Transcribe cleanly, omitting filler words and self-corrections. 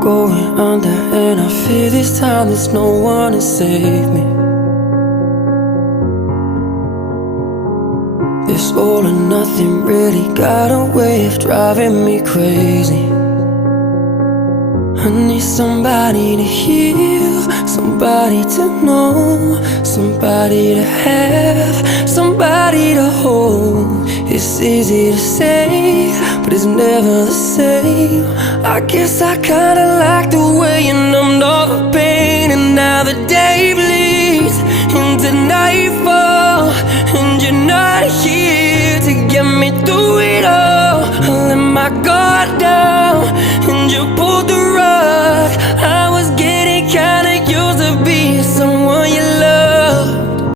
going under, and I fear this time there's no one to save me. This all or nothing really got a way of driving me crazy. I need somebody to heal, somebody to know, somebody to have, somebody to hold. It's easy to say, but it's never the same. I guess I kinda like the way you numbed all the pain, and now the day bleeds into nightfall, and you're not here to get me through it all. I let my guard down, and you pulled the rug